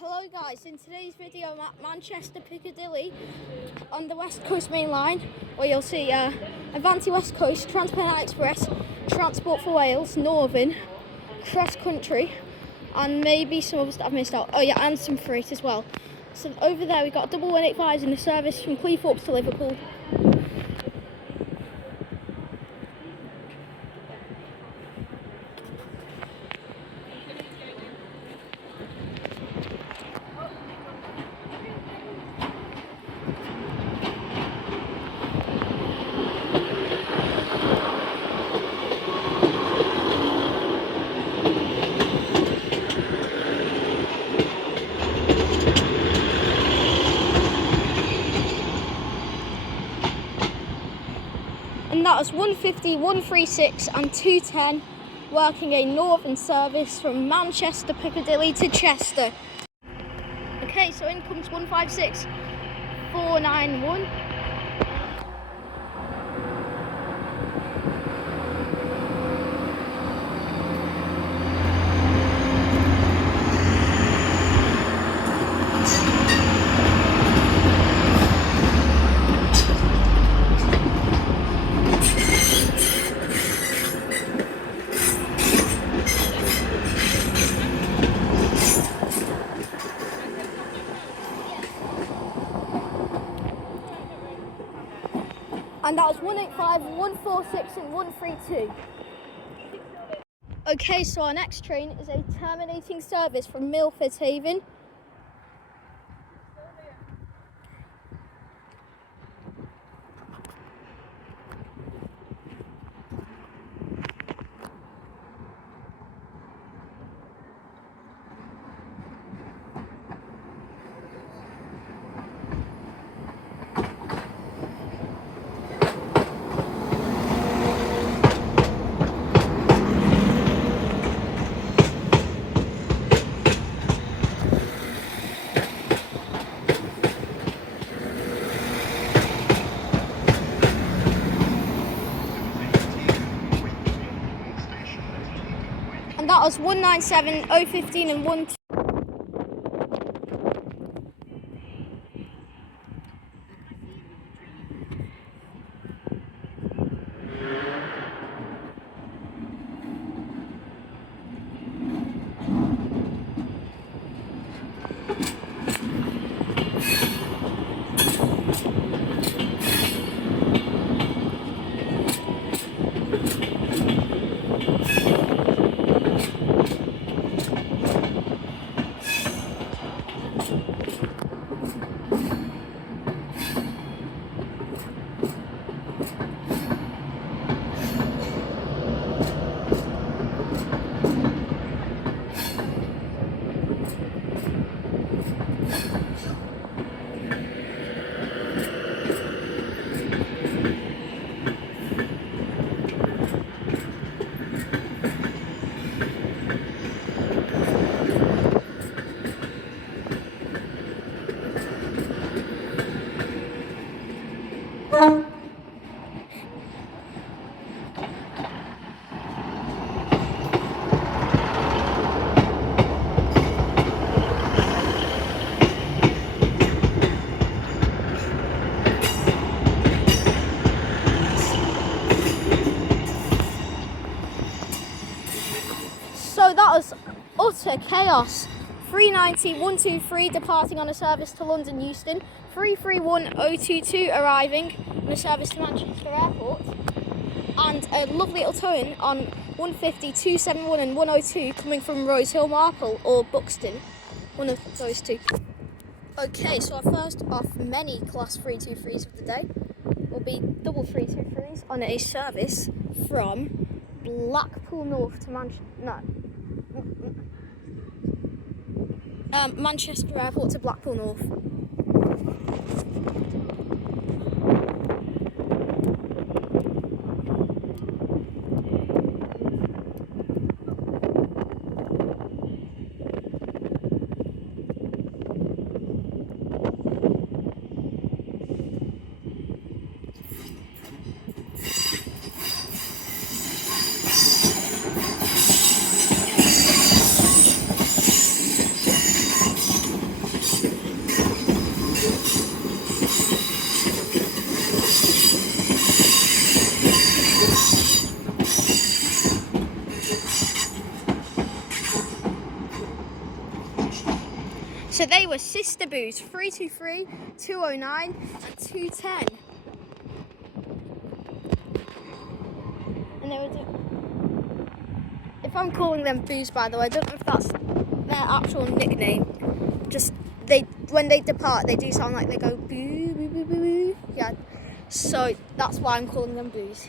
Hello guys, in today's video I'm at Manchester Piccadilly on the West Coast Mainline, where you'll see Avanti West Coast, Transpennine Express, Transport for Wales, Northern, Cross Country, and maybe some others that I've missed out. Oh yeah, and some freight as well. So over there we've got 1185s in the service from Cleethorpes to Liverpool. And that was 150, 136 and 210 working a northern service from Manchester Piccadilly to Chester. Okay, so in comes 156, 491. And that was 185, 146 and 132. Okay, so our next train is a terminating service from Milford Haven. And that was 197, 015 and 12. So that was utter chaos. 390, 123 departing on a service to London Euston, 331, 022 arriving on a service to Manchester Airport, and a lovely little towing on 150, 271 and 102 coming from Rosehill Marple or Buxton, one of those two. Okay, so our first of many Class 323s of the day will be double 323s on a service from Blackpool North to Manchester Airport to Blackpool North. So they were sister boos, 323, 209 and 210. And they were if I'm calling them boos, by the way, I don't know if that's their actual nickname. Just when they depart, they do sound like they go boo, boo, boo, boo, boo. Yeah. So that's why I'm calling them boos.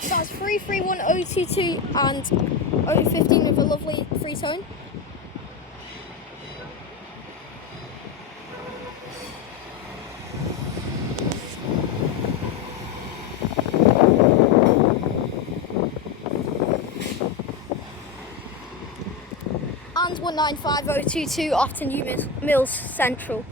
So that's 331, 022 and 015 with a lovely free tone. And 195022 off to New Mills Central.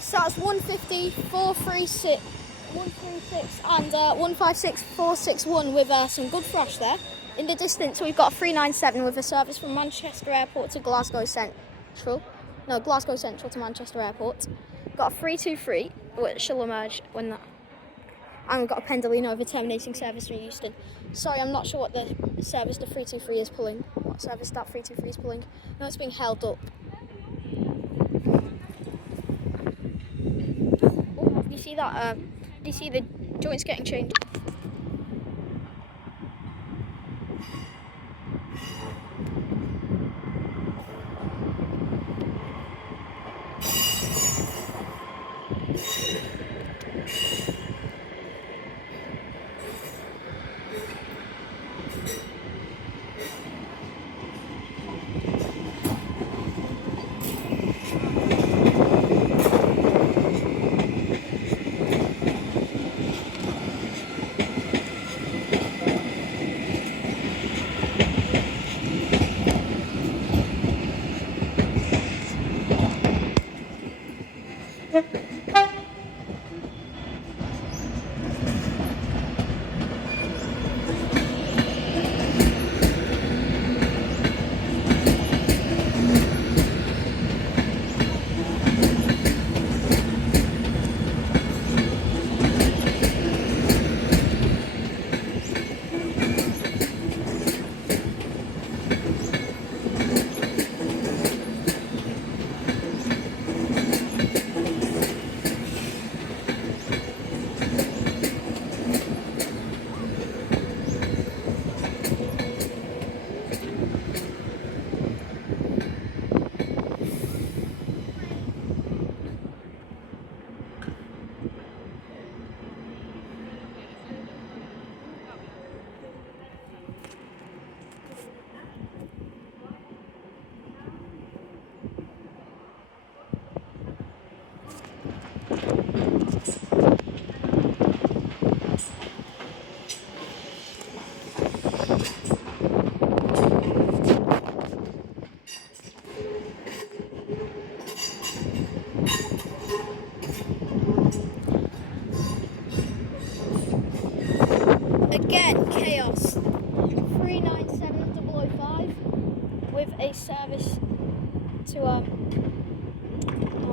So that's 150, 436, 136 and 156, 461 with some good thrash there. In the distance, we've got a 397 with a service from Manchester Airport to Glasgow Central. No, Glasgow Central to Manchester Airport. We've got a 323, which shall emerge when that. And we've got a Pendolino with a terminating service from Euston. Sorry, I'm not sure what the service the 323 is pulling. What service that 323 is pulling. No, it's being held up. Oh, do you see that? Do you see the joints getting changed? Again, chaos. 397005 with a service to oh,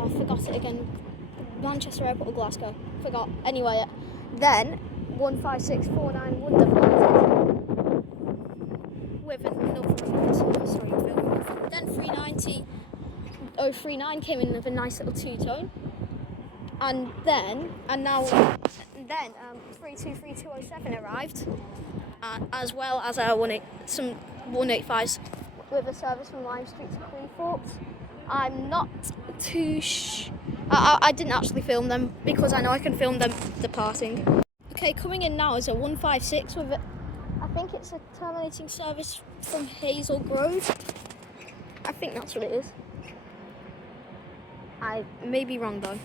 I forgot it again. Manchester Airport or Glasgow. Forgot. Anyway, then 15649 with another sorry, then 390 came in with a nice little two-tone. And then 323207 arrived, as well as some 185s with a service from Lime Street to Cleethorpes. I'm not too I didn't actually film them because I know I can film them departing. Okay, coming in now is a 156 with a think it's a terminating service from Hazel Grove. I think that's what it is. I may be wrong though.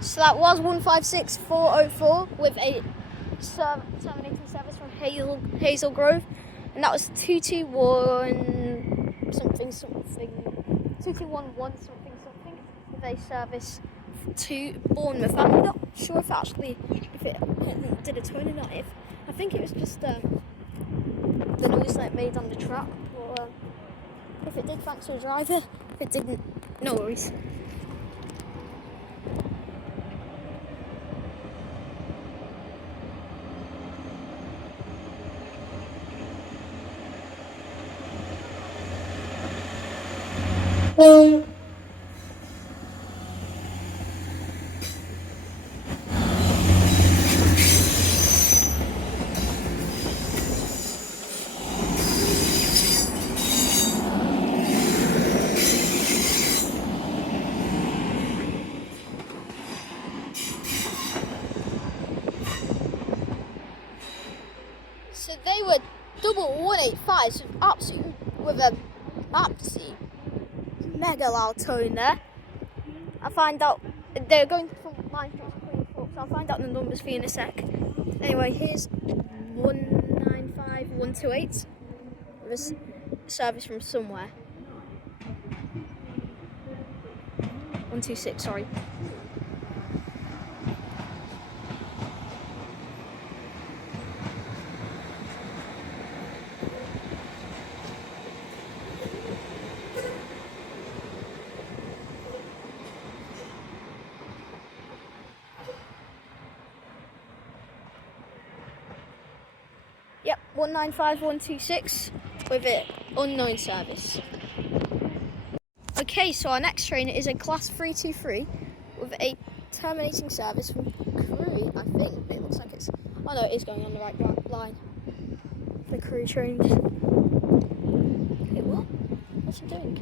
So that was 156404 with a terminating service from Hazel Grove, and that was 221 something 2211 something with a service to Bournemouth. I'm not sure if it did a turn or not. I think it was just the noise that it made on the track. But if it did, thanks to the driver. If it didn't, no worries. So they were double 185s with a absolute mega loud tone there. I find out they're going from line 3 to 24, so I'll find out the numbers for you in a sec. Anyway, here's 195128 with a service from somewhere. 126, sorry. Yep, 195126 with an unknown service. Okay, so our next train is a Class 323 with a terminating service from Crewe, I think. It looks like it's... Oh no, it is going on the right line. The Crewe train. Okay, what? What's it doing?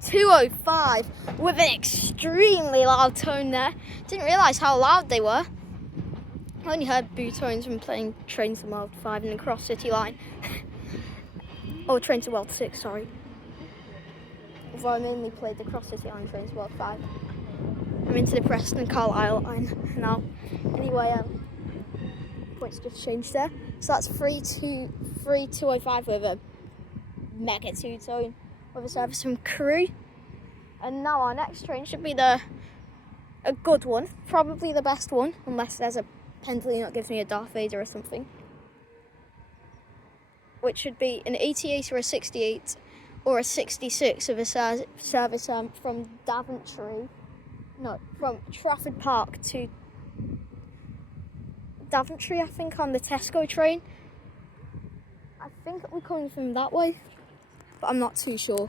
Two, 205 with an extremely loud tone there. Didn't realise how loud they were. I only heard boo tones from playing Train to World 5 in the Cross City line. Or Train to World 6, sorry. Although I mainly played the Cross City line, Train to World 5. I'm into the Preston and Carlisle line now. Anyway, points just changed there. So that's 205 with a mega two-tone with a service from Crewe. And now our next train should be a good one, probably the best one, unless there's a pendulum that gives me a Darth Vader or something. Which should be an 88 or a 68 or a 66 of a service from from Trafford Park to Daventry, I think, on the Tesco train. I think we're coming from that way, but I'm not too sure.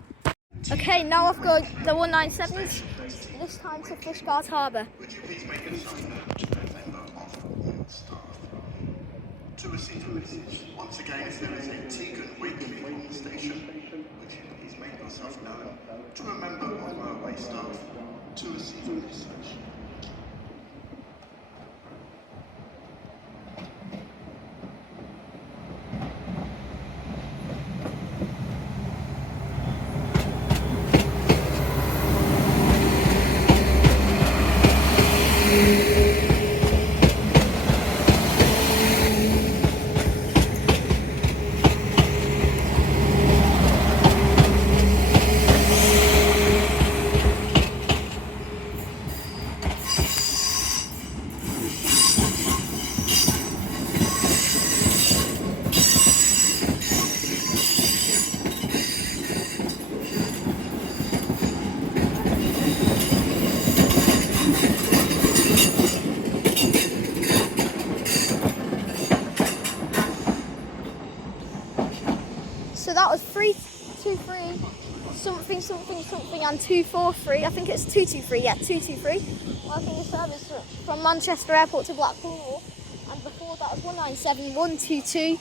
Okay, now I've got the 197s. this time to Fishguard Harbour. Would you please make yourself known to a member of all staff? To receive a message, once again, if there is a Tegan Weekly on the station, would you please make yourself known to a member of railway staff to receive a message? So that was 323 something something something and 243. I think it's 223. Yeah, 223. Marking the service from Manchester Airport to Blackpool. And before that was 197 122.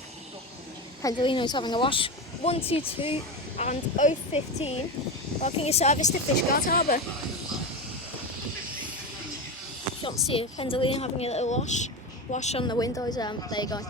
Pendolino's having a wash. 122 and 015. Marking a service to Fishguard Harbour. You can't see a Pendolino having a little wash on the windows. There you go.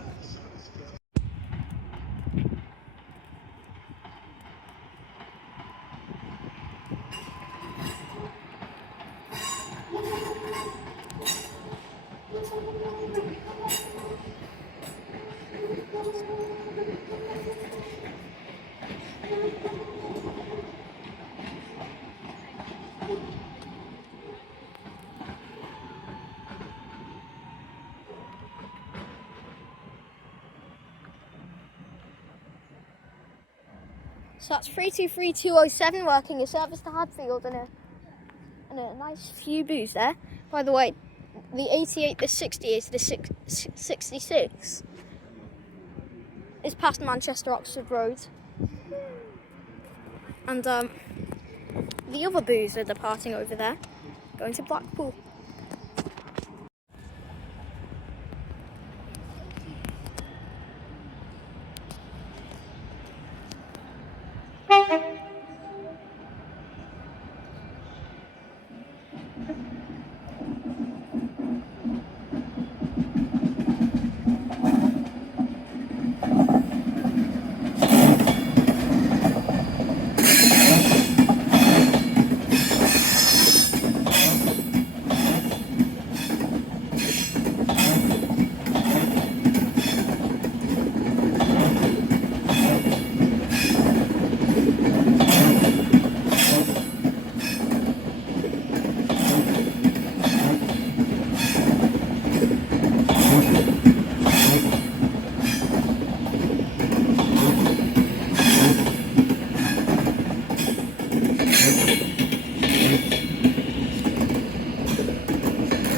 So that's 323207 working a service to Hadfield and a nice few boos there. By the way, the 88, the 68, the 66 is past Manchester Oxford Road. And the other boos are departing over there, going to Blackpool.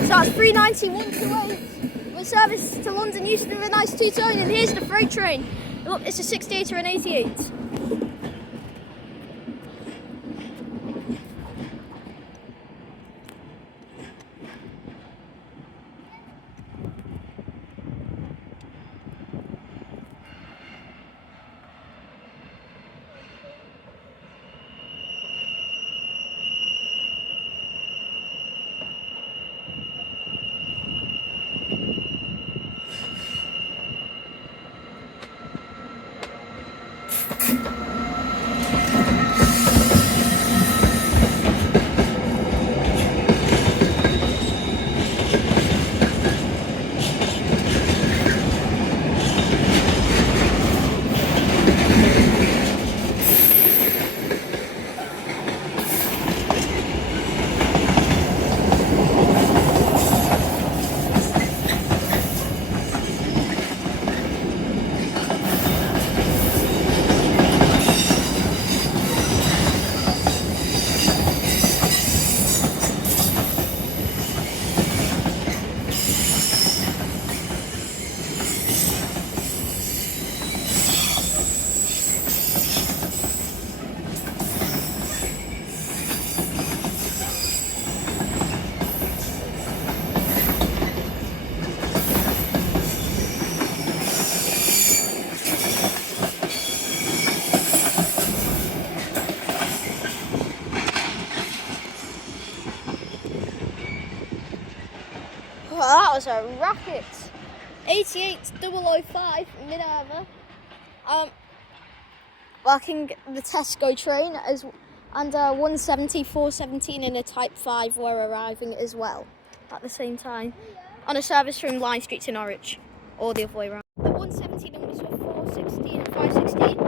So that's 39128 with service to London Euston with a nice two-tone, and here's the freight train. Look, it's a 68 or an 88. that was a racket. 88005 Minerva. Working the Tesco train as and 170, 417 in a Type 5 were arriving as well at the same time on a service from Line Street to Norwich, or the other way around. The 170 numbers were 416 and 516.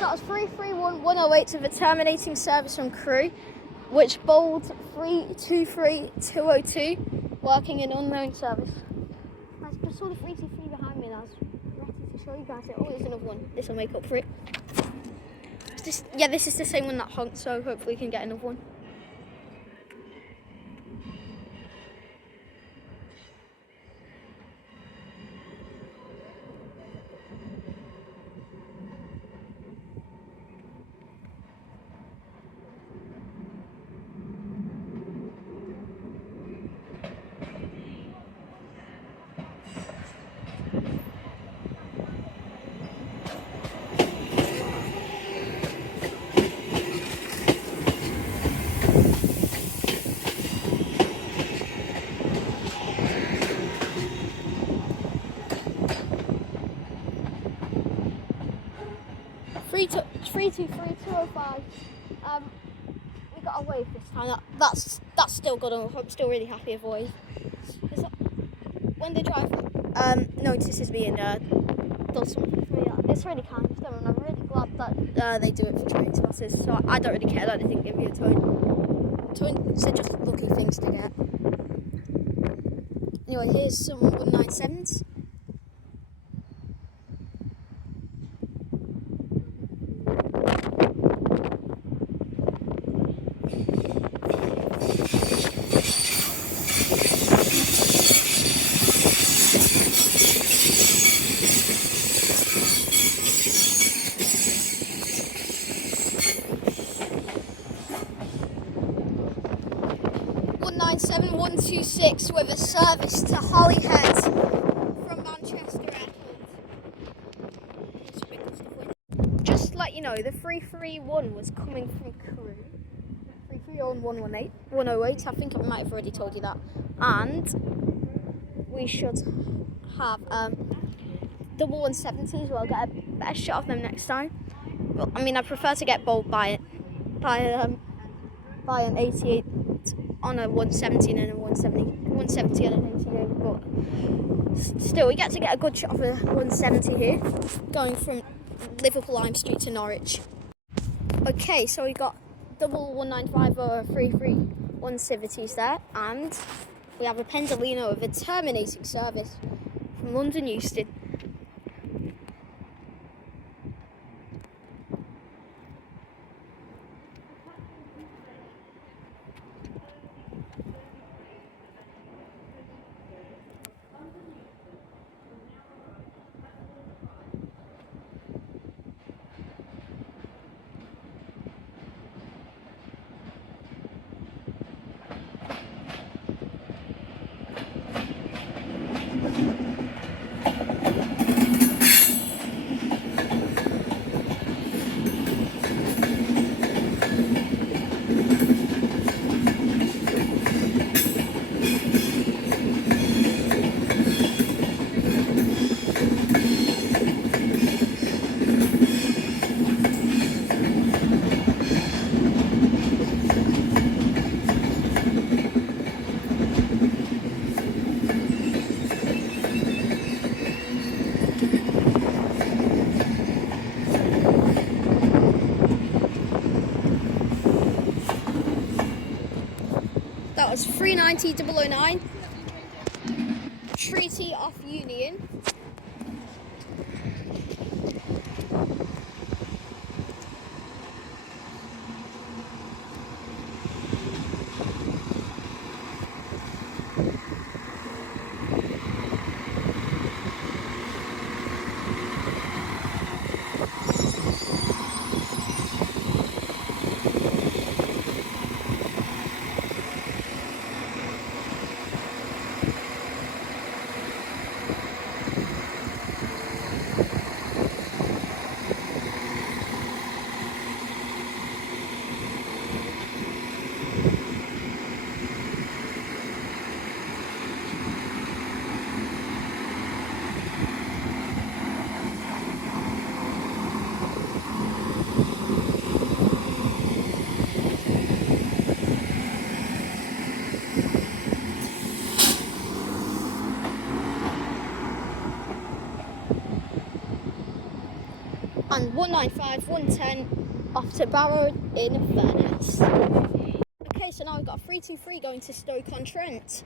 That is 34110. That was 331108 to the terminating service from Crewe, which bowled 323202, working in unknown service. I just saw the 323 behind me and I was ready to show you guys it. Oh, there's another one. This will make up for it. This is the same one that honked, so hopefully we can get another one. Three two three 205. We got a wave this time. That's still good. I'm still really happy with wave. When the driver notices me and does something for me, it's really kind of them, and I'm really glad that they do it for training classes. So I don't really care that they didn't give me a tone. Tones are just lucky things to get. Anyway, here's some 197s. Seven 126 with a service to Holyhead from Manchester Airport. Just to let you know, the 331 was coming from Crewe. 331 108. I think I might have already told you that. And we should have double 170 as well. Get a better shot of them next time. Well, I mean, I prefer to get bowled by an 88. On a 117 and a 170 and an 88, but still we get to get a good shot of a 170 here, going from Liverpool Lime Street to Norwich. Okay, so we got double 195 or 331 civities there, and we have a Pendolino of a terminating service from London Euston. That was 390 009. Treaty off Union. And 195, 110 off to Barrow in Venice. Okay, so now we've got 323 going to Stoke-on-Trent.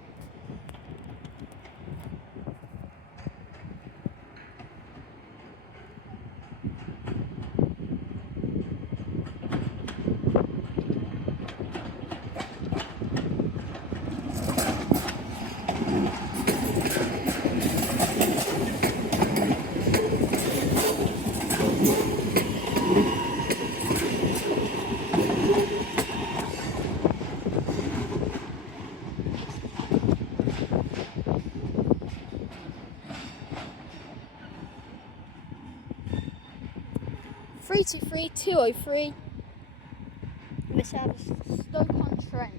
Three two three 203 with a service to Stoke-on-Trent.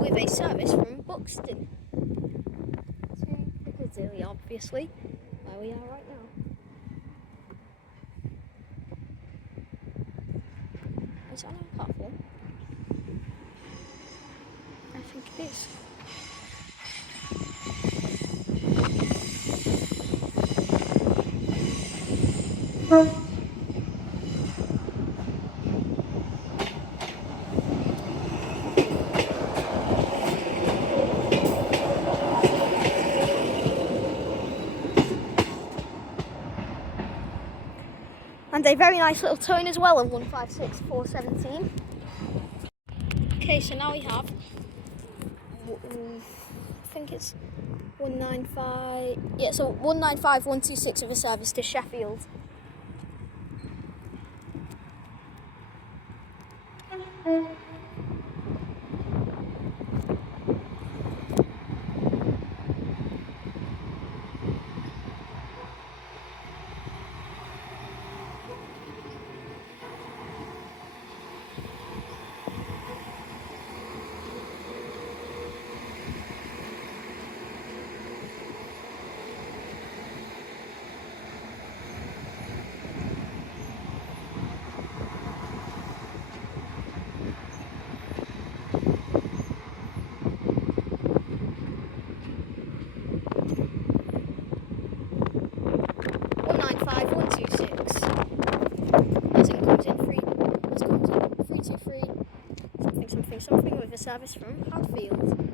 With a service from Buxton to Piccadilly, obviously, where we are right now. Is that on a platform? I think it is. And a very nice little tone as well of 156 417. Okay, so now we have, I think it's 195, yeah, so 195 126 with a service to Sheffield. Something with a service from Hadfield.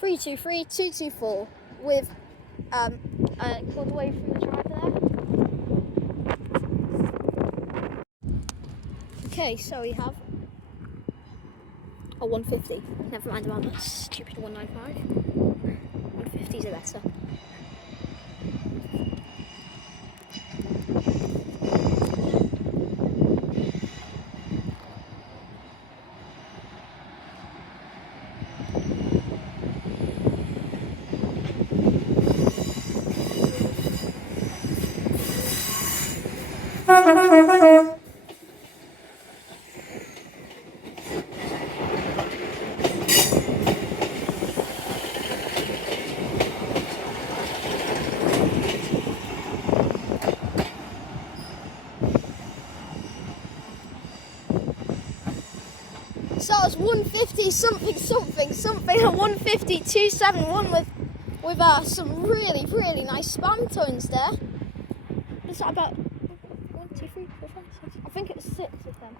Three two three 224 with all the way through the drive there. Okay, so we have a 150. Never mind about that stupid 195. 150s are better. So it's 150 something at 150 271 with some really nice spam tones there. Is that about 1, 2, 3, 4, 5, 6? I think it's 6 of them.